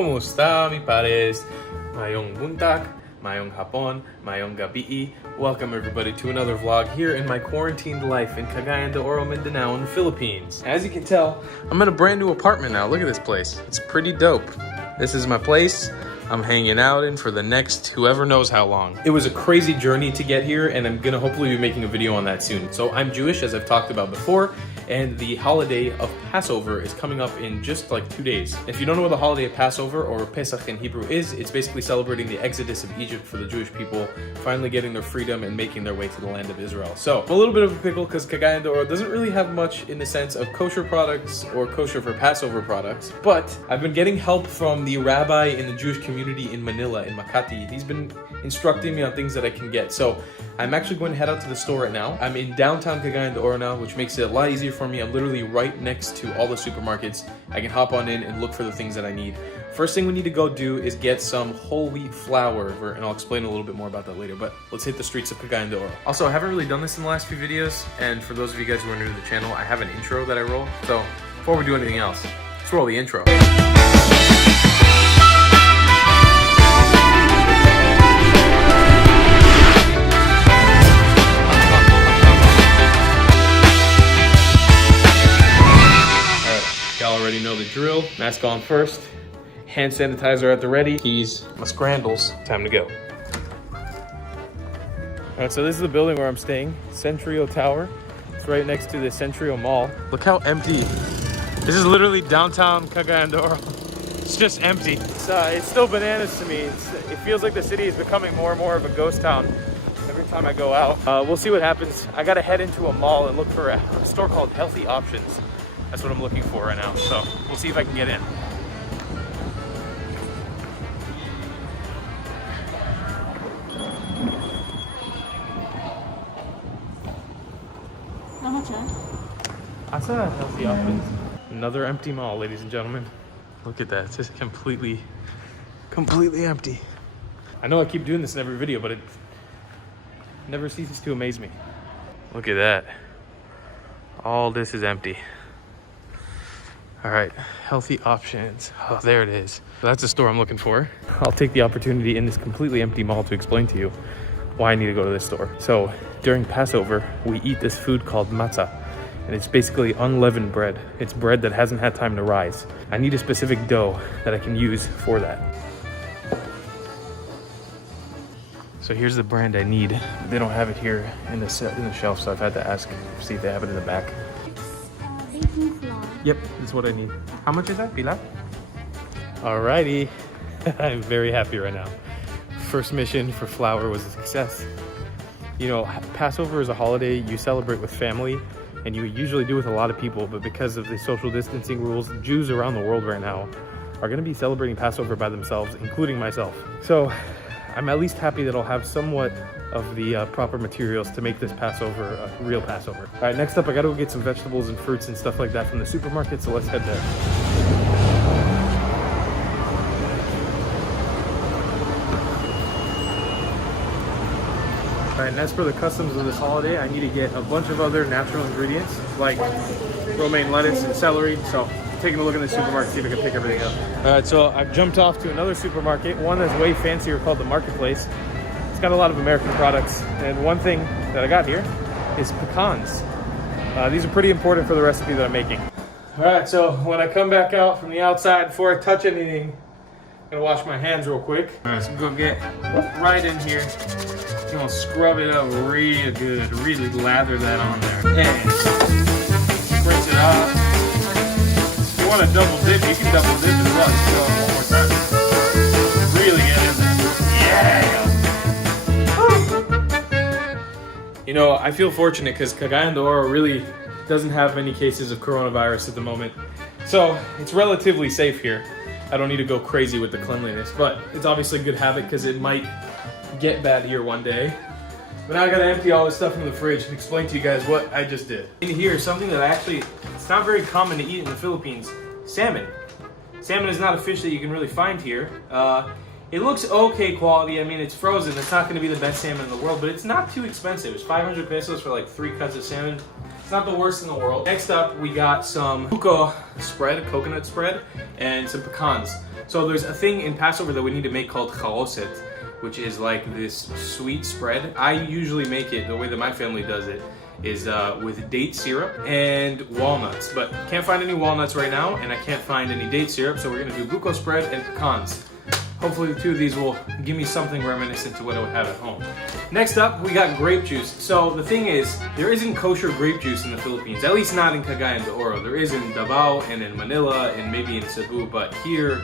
Kumusta, mi pares? Mayong buntag, mayong hapon, mayong gabi. Welcome everybody to another vlog here in my quarantined life in Cagayan De Oro, Mindanao in the Philippines. As you can tell, I'm in a brand new apartment now. Look at this place. It's pretty dope. This is my place I'm hanging out in for the next whoever knows how long. It was a crazy journey to get here, and I'm gonna hopefully be making a video on that soon. So I'm Jewish, as I've talked about before, and the holiday of Passover is coming up in just like 2 days. If you don't know what the holiday of Passover, or Pesach in Hebrew, is, it's basically celebrating the exodus of Egypt for the Jewish people, finally getting their freedom and making their way to the land of Israel. So I'm a little bit of a pickle because Cagayan De Oro doesn't really have much in the sense of kosher products or kosher for Passover products, but I've been getting help from the rabbi in the Jewish community in Manila, in Makati. He's been instructing me on things that I can get. So I'm actually going to head out to the store right now. I'm in downtown Cagayan De Oro now, which makes it a lot easier for me. I'm literally right next to all the supermarkets. I can hop on in and look for the things that I need. First thing we need to go do is get some whole wheat flour, and I'll explain a little bit more about that later, but let's hit the streets of Cagayan De Oro. Also, I haven't really done this in the last few videos, and for those of you guys who are new to the channel, I have an intro that I roll. So before we do anything else, let's roll the intro. Y'all already know the drill. Mask on first. Hand sanitizer at the ready. Keys, my scrandles. Time to go. Alright, so this is the building where I'm staying. Centrio Tower. It's right next to the Centrio Mall. Look how empty. This is literally downtown Cagayan De Oro. It's just empty. It's still bananas to me. It feels like the city is becoming more and more of a ghost town every time I go out. We'll see what happens. I gotta head into a mall and look for a store called Healthy Options. That's what I'm looking for right now. So we'll see if I can get in. I saw Healthy Options. Another empty mall, ladies and gentlemen. Look at that. It's just completely empty. I know I keep doing this in every video, but it never ceases to amaze me. Look at that. All this is empty. All right, Healthy Options. Oh, there it is. That's the store I'm looking for. I'll take the opportunity in this completely empty mall to explain to you why I need to go to this store. So during Passover, we eat this food called Matzo, and it's basically unleavened bread. It's bread that hasn't had time to rise. I need a specific dough that I can use for that. So here's the brand I need. They don't have it here in the shelf, so I've had to ask, see if they have it in the back. Yep, that's what I need. How much is that, Pilar? Alrighty. I'm very happy right now. First mission for flour was a success. You know, Passover is a holiday you celebrate with family, and you usually do with a lot of people, but because of the social distancing rules, Jews around the world right now are gonna be celebrating Passover by themselves, including myself. So I'm at least happy that I'll have somewhat of the proper materials to make this Passover a real Passover. All right, next up, I gotta go get some vegetables and fruits and stuff like that from the supermarket, so let's head there. All right, and as for the customs of this holiday, I need to get a bunch of other natural ingredients like romaine lettuce and celery, so taking a look in the supermarket, see if I can pick everything up. All right, so I've jumped off to another supermarket, one that's way fancier called the Marketplace. It's got a lot of American products, and one thing that I got here is pecans. These are pretty important for the recipe that I'm making. All right, so when I come back out from the outside, before I touch anything, I'm gonna wash my hands real quick. All right, so go get right in here. I'm gonna scrub it up real good, really lather that on there. And rinse it off. If you want to double dip, you can double dip as well. Just do it one more time. Really get in there. Yeah! You know, I feel fortunate because Cagayan De Oro really doesn't have many cases of coronavirus at the moment. So it's relatively safe here. I don't need to go crazy with the cleanliness, but it's obviously a good habit because it might get bad here one day. But now I gotta empty all this stuff in the fridge and explain to you guys what I just did. In here is something that it's not very common to eat in the Philippines. Salmon. Salmon is not a fish that you can really find here. It looks okay quality. I mean, it's frozen. It's not going to be the best salmon in the world, but it's not too expensive. It's 500 pesos for like 3 cuts of salmon. It's not the worst in the world. Next up, we got some buko spread, coconut spread, and some pecans. So there's a thing in Passover that we need to make called chaoset, which is like this sweet spread. I usually make it, the way that my family does it, is with date syrup and walnuts. But can't find any walnuts right now, and I can't find any date syrup, so we're gonna do buko spread and pecans. Hopefully the two of these will give me something reminiscent to what I would have at home. Next up, we got grape juice. So the thing is, there isn't kosher grape juice in the Philippines, at least not in Cagayan de Oro. There is in Davao and in Manila and maybe in Cebu, but here,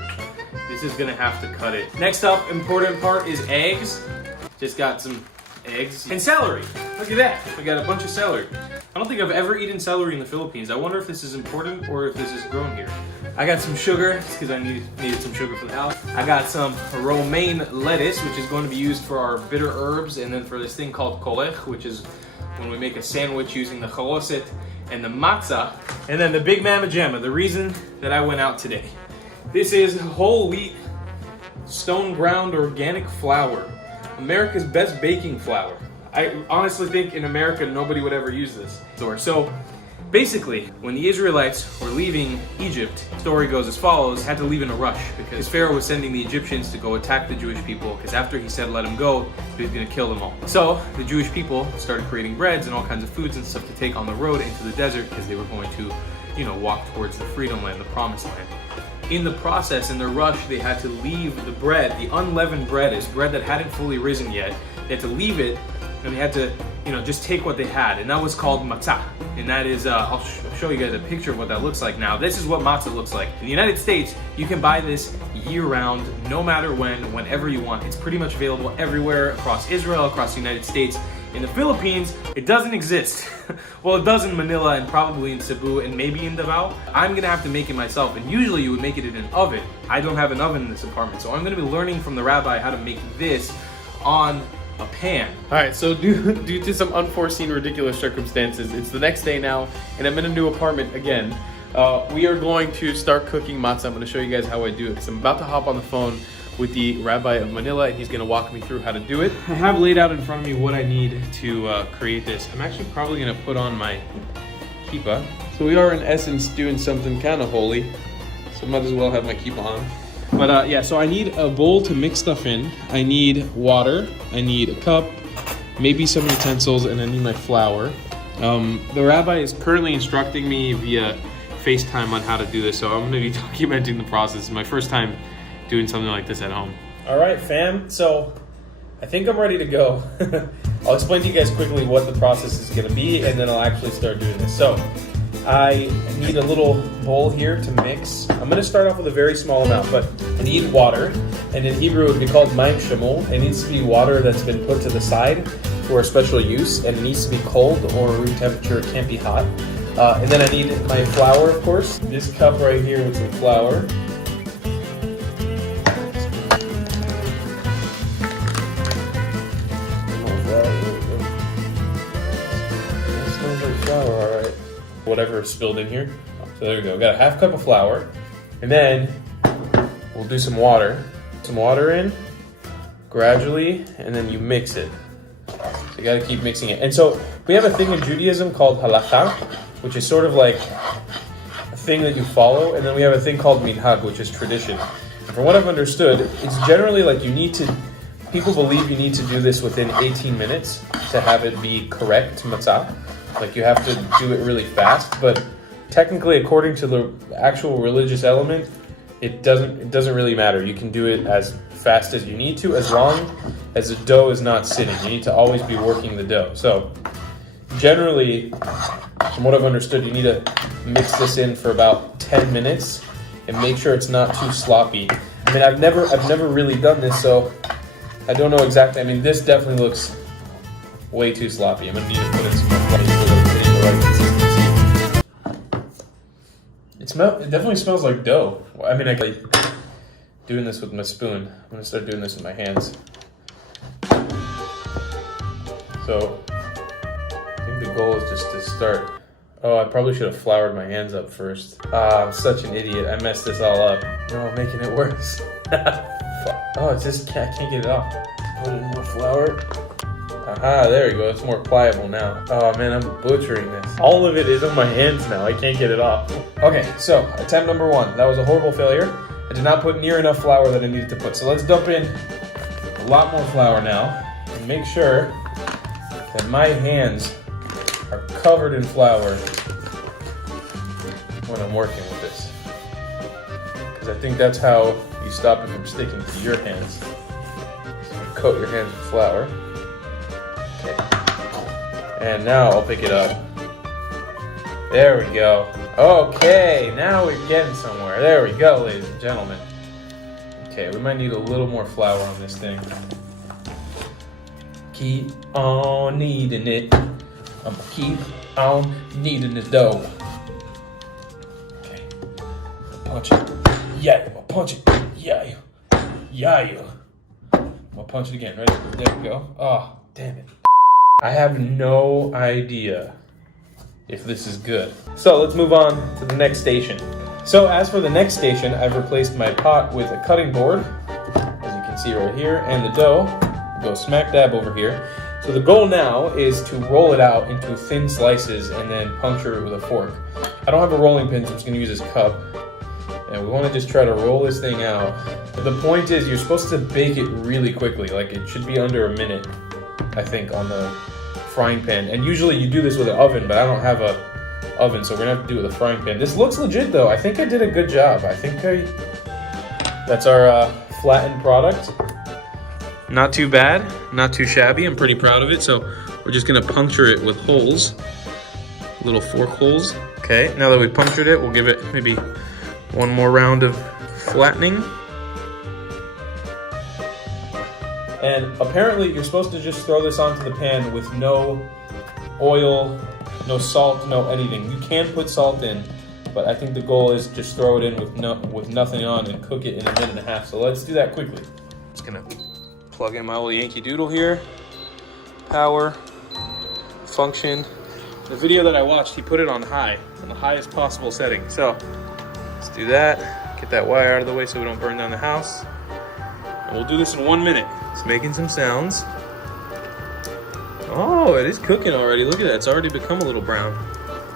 this is gonna have to cut it. Next up, important part is eggs. Just got some eggs and celery. Look at that, we got a bunch of celery. I don't think I've ever eaten celery in the Philippines. I wonder if this is important or if this is grown here. I got some sugar, because I needed some sugar for the house. I got some romaine lettuce, which is going to be used for our bitter herbs, and then for this thing called kolech, which is when we make a sandwich using the chaoset and the matzah. And then the big mama jamma, the reason that I went out today. This is whole wheat, stone ground organic flour. America's best baking flour. I honestly think in America nobody would ever use this. So basically, when the Israelites were leaving Egypt, the story goes as follows, had to leave in a rush because Pharaoh was sending the Egyptians to go attack the Jewish people, because after he said let them go, he was going to kill them all. So the Jewish people started creating breads and all kinds of foods and stuff to take on the road into the desert, because they were going to, walk towards the freedom land, the promised land. In the process, in the rush, they had to leave the bread. The unleavened bread is bread that hadn't fully risen yet. They had to leave it, and they had to, just take what they had, and that was called matzah. And that is, I'll show you guys a picture of what that looks like now. This is what matzah looks like. In the United States, you can buy this year-round, no matter when, whenever you want. It's pretty much available everywhere across Israel, across the United States. In the Philippines, it doesn't exist. Well, it does in Manila and probably in Cebu and maybe in Davao. I'm gonna have to make it myself, and usually you would make it in an oven. I don't have an oven in this apartment, so I'm gonna be learning from the rabbi how to make this on a pan. All right, so due to some unforeseen ridiculous circumstances, it's the next day now, and I'm in a new apartment again. We are going to start cooking matzah. I'm gonna show you guys how I do it, because I'm about to hop on the phone with the rabbi of Manila, and he's gonna walk me through how to do it. I have laid out in front of me what I need to create this. I'm actually probably gonna put on my kippah. So we are in essence doing something kind of holy, so might as well have my kippah on. But yeah, so I need a bowl to mix stuff in. I need water, I need a cup, maybe some utensils, and I need my flour. The rabbi is currently instructing me via FaceTime on how to do this, so I'm gonna be documenting the process. It's my first time doing something like this at home. All right, fam, so I think I'm ready to go. I'll explain to you guys quickly what the process is gonna be, and then I'll actually start doing this. So I need a little bowl here to mix. I'm gonna start off with a very small amount, but I need water, and in Hebrew it would be called mayim shemul. It needs to be water that's been put to the side for a special use, and it needs to be cold or room temperature. It can't be hot. And then I need my flour, of course. This cup right here with some flour. Flour, all right. Whatever spilled in here. So there we go. Got a half cup of flour, and then we'll do some water. Some water in gradually, and then you mix it. So you got to keep mixing it. And so we have a thing in Judaism called halakha, which is sort of like a thing that you follow, and then we have a thing called minhag, which is tradition. And from what I've understood, it's generally like people believe you need to do this within 18 minutes to have it be correct matzah. Like you have to do it really fast, but technically, according to the actual religious element, it doesn't really matter. You can do it as fast as you need to, as long as the dough is not sitting. You need to always be working the dough. So generally, from what I've understood, you need to mix this in for about 10 minutes and make sure it's not too sloppy. I mean, I've never really done this, so I don't know exactly. I mean, this definitely looks way too sloppy. I'm gonna need to put in some more flour so that it's getting the right consistency. It definitely smells like dough. I mean, I like doing this with my spoon. I'm gonna start doing this with my hands. So I think the goal is just to start. Oh, I probably should have floured my hands up first. I'm such an idiot. I messed this all up. No, I'm making it worse. Oh, it's just I can't get it off. Put in more flour. Aha, there we go. It's more pliable now. Oh man, I'm butchering this. All of it is on my hands now. I can't get it off. Okay, so attempt number 1. That was a horrible failure. I did not put near enough flour that I needed to put. So let's dump in a lot more flour now and make sure that my hands are covered in flour when I'm working with this. Because I think that's how you stop it from sticking to your hands. So you coat your hands with flour. Okay. And now I'll pick it up. There we go. Okay, now we're getting somewhere. There we go, ladies and gentlemen. Okay, we might need a little more flour on this thing. Keep on kneading it. I'm gonna keep on kneading the dough. Okay, punch it. Yeah, I'm gonna punch it. Yeah, yeah. I'm gonna punch it again. Ready? There we go. Oh, damn it. I have no idea if this is good. So let's move on to the next station. So as for the next station, I've replaced my pot with a cutting board, as you can see right here, and the dough will go smack dab over here. So the goal now is to roll it out into thin slices and then puncture it with a fork. I don't have a rolling pin, so I'm just gonna use this cup. And we wanna just try to roll this thing out. The point is you're supposed to bake it really quickly, like it should be under a minute, I think, on the frying pan. And usually you do this with an oven, but I don't have a oven, so we're gonna have to do it with a frying pan. This looks legit though. I think I did a good job. That's our flattened product. Not too bad, not too shabby. I'm pretty proud of it. So we're just gonna puncture it with holes, little fork holes. Okay, now that we punctured it, we'll give it maybe one more round of flattening. And apparently you're supposed to just throw this onto the pan with no oil, no salt, no anything. You can put salt in, but I think the goal is just throw it in with nothing on and cook it in a minute and a half. So let's do that quickly. Just gonna plug in my old Yankee Doodle here. Power, function. The video that I watched, he put it on high, on the highest possible setting. So let's do that. Get that wire out of the way so we don't burn down the house. And we'll do this in 1 minute. It's making some sounds. Oh, it is cooking already. Look at that, it's already become a little brown.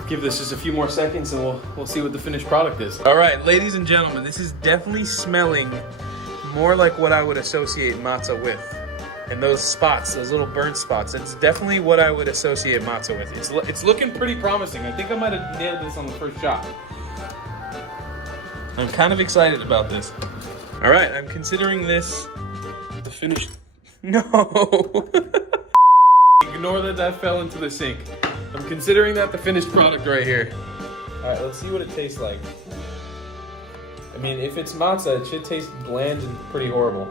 Give this just a few more seconds and we'll see what the finished product is. All right, ladies and gentlemen, this is definitely smelling more like what I would associate matzo with. And those spots, those little burnt spots, it's definitely what I would associate matzo with. It's looking pretty promising. I think I might have nailed this on the first shot. I'm kind of excited about this. All right, I'm considering this the finished. No. Ignore that fell into the sink. I'm considering that the finished product right here. All right, let's see what it tastes like. I mean, if it's matzah, it should taste bland and pretty horrible.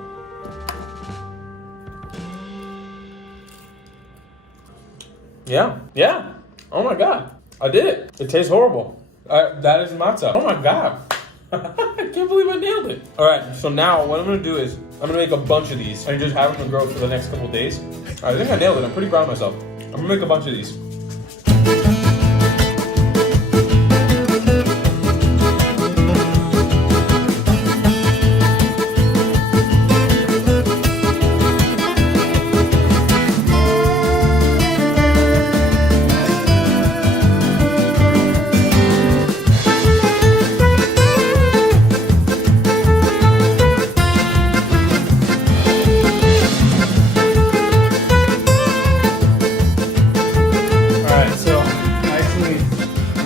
Yeah. Oh my God, I did it. It tastes horrible. That is matzah. Oh my God. I can't believe I nailed it. All right, so now what I'm gonna do is I'm gonna make a bunch of these and just have them grow for the next couple of days. I think I nailed it. I'm pretty proud of myself. I'm gonna make a bunch of these.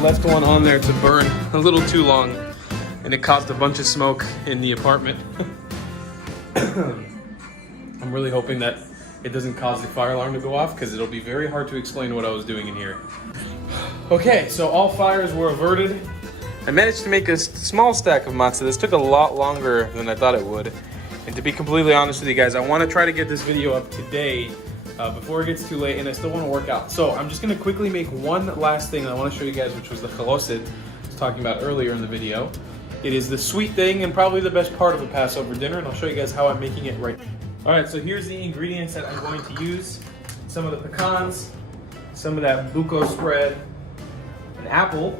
Left one on there to burn a little too long and it caused a bunch of smoke in the apartment. I'm really hoping that it doesn't cause the fire alarm to go off because it'll be very hard to explain what I was doing in here. Okay, so all fires were averted. I managed to make a small stack of matzah. This took a lot longer than I thought it would. And to be completely honest with you guys, I want to try to get this video up today before it gets too late, and I still want to work out. So I'm just going to quickly make one last thing I want to show you guys, which was the chaloset I was talking about earlier in the video. It is the sweet thing and probably the best part of a Passover dinner, and I'll show you guys how I'm making it right now. All right, so here's the ingredients that I'm going to use. Some of the pecans, some of that buco spread, an apple,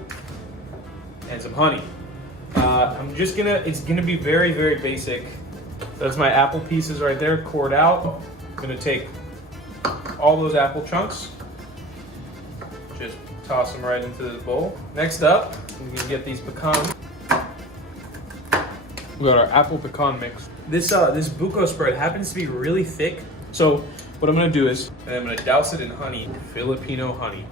and some honey. It's gonna be very, very basic. That's my apple pieces right there, cored out. I'm gonna take all those apple chunks, just toss them right into this bowl. Next up, we can get these pecans. We got our apple pecan mix. This buko spread happens to be really thick. So what I'm gonna do is I'm gonna douse it in honey, Filipino honey.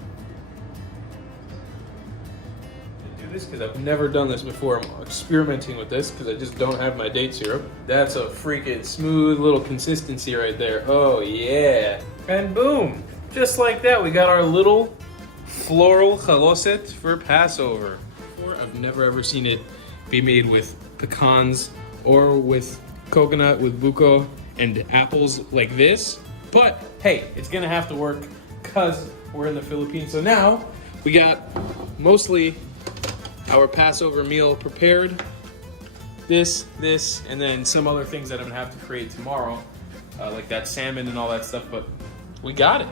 This because I've never done this before. I'm experimenting with this because I just don't have my date syrup. That's a freaking smooth little consistency right there. Oh yeah. And boom, just like that, we got our little floral chaloset for Passover. I've never ever seen it be made with pecans or with coconut, with buko and apples like this. But hey, it's gonna have to work because we're in the Philippines. So now we got mostly our Passover meal prepared. This, and then some other things that I'm gonna have to create tomorrow, like that salmon and all that stuff, but we got it.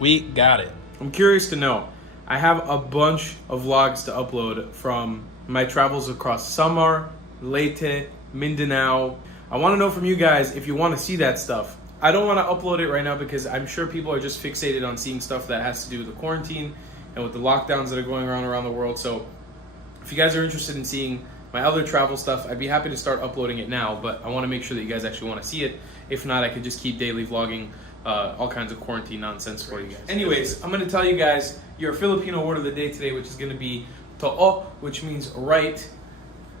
We got it. I'm curious to know, I have a bunch of vlogs to upload from my travels across Samar, Leyte, Mindanao. I wanna know from you guys if you wanna see that stuff. I don't wanna upload it right now because I'm sure people are just fixated on seeing stuff that has to do with the quarantine and with the lockdowns that are going around the world. So if you guys are interested in seeing my other travel stuff, I'd be happy to start uploading it now, but I want to make sure that you guys actually want to see it. If not, I could just keep daily vlogging all kinds of quarantine nonsense for you guys. Anyways, I'm going to tell you guys your Filipino word of the day today, which is going to be to'o, which means right,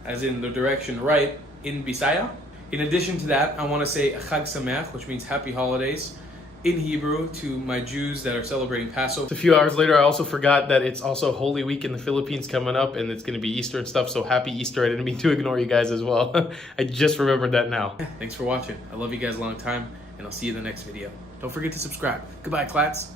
as in the direction right, in Bisaya. In addition to that, I want to say Chag Sameach, which means happy holidays, in Hebrew to my Jews that are celebrating Passover. A few hours later, I also forgot that it's also Holy Week in the Philippines coming up, and it's going to be Easter and stuff, so happy Easter. I didn't mean to ignore you guys as well. I just remembered that now. Thanks for watching. I love you guys a long time, and I'll see you in the next video. Don't forget to subscribe. Goodbye, clats.